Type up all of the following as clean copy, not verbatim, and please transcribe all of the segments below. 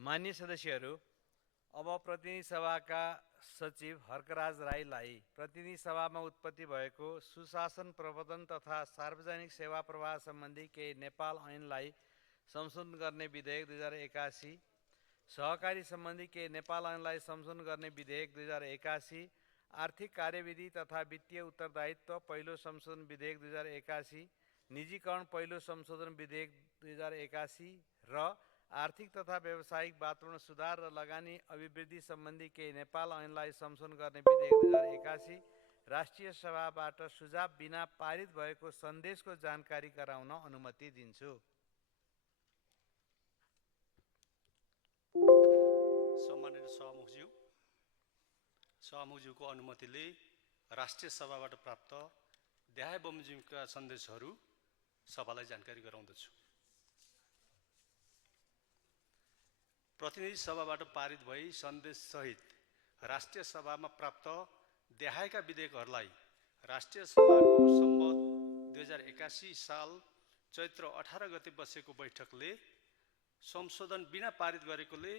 मान्य सदस्यहरू, अब प्रतिनिधि सभाका सचिव हर्कराज राईलाई प्रतिनिधि सभामा उत्पत्ति भएको सुशासन प्रवर्धन तथा सार्वजनिक सेवा प्रवाह सम्बन्धी केही नेपाल ऐनलाई संशोधन गर्ने विधेयक 2081, सहकारी सम्बन्धी केही नेपाल ऐनलाई संशोधन गर्ने विधेयक 2081, आर्थिक कार्यविधि तथा वित्तीय उत्तरदायित्व पहिलो संशोधन विधेयक 2081, निजीकरण पहिलो संशोधन विधेयक 2081 र आर्थिक तथा व्यावसायिक वातावरण सुधार र लगानी अभिवृद्धि सम्बन्धी केही नेपाल ऐनलाई संशोधन गर्ने विधेयक 2081 राष्ट्रिय सभाबाट सुझाव बिना पारित भएको सन्देशको जानकारी गराउन अनुमति दिन्छु। सम्मानित सभामुखज्यूको अनुमतिले राष्ट्रिय सभाबाट प्राप्त देहाय बमोजिमका सन्देशहरू सभालाई जानकारी गराउँदछु। प्रतिनिधि सभाबाट पारित भई सन्देशसहित राष्ट्रिय सभामा प्राप्त देहायका विधेयकहरूलाई राष्ट्रिय सभाको सम्वत 2081 साल चैत्र 18 गते बसेको बैठकले संशोधन बिना पारित गरेकोले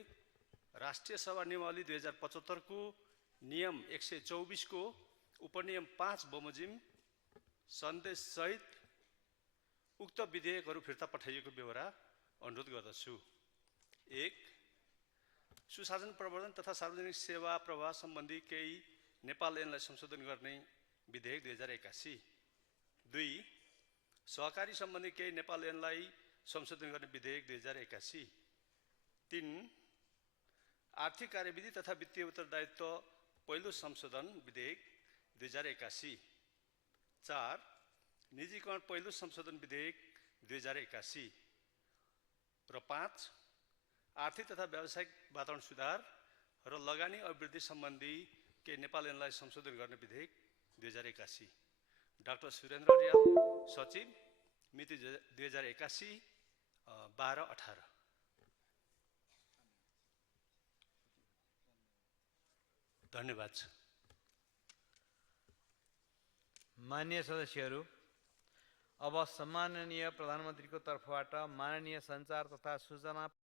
राष्ट्रिय सभा नियमावली 2075 को नियम 124 को उपनियम 5 बमोजिम सन्देशसहित उक्त विधेयकहरू फिर्ता पठाइएको बेहोरा अनुरोध गर्दछु। 1. सुशासन प्रवर्धन तथा सार्वजनिक सेवा प्रवाह सम्बन्धी केही नेपाल ऐनलाई संशोधन गर्ने विधेयक 2081। 2. सहकारी सम्बन्धी केही नेपाल ऐनलाई संशोधन गर्ने विधेयक 2081। 3. आर्थिक कार्यविधि तथा वित्तीय उत्तरदायित्व पहिलो संशोधन विधेयक 2081। 4. निजीकरण पहिलो संशोधन विधेयक 2081 र 5. आर्थिक तथा व्यावसायिक वातावरण सुधार र लगानी अभिवृद्धि सम्बन्धी केही नेपाल ऐनलाई संशोधन गर्ने विधेयक 2081। डाक्टर सुरेन्द्र रियाल, सचिव, मिति 2081 12-18। धन्यवाद। मान्य सदस्यहरू, अब सम्माननीय प्रधानमन्त्रीको तर्फबाट माननीय सञ्चार तथा सूचना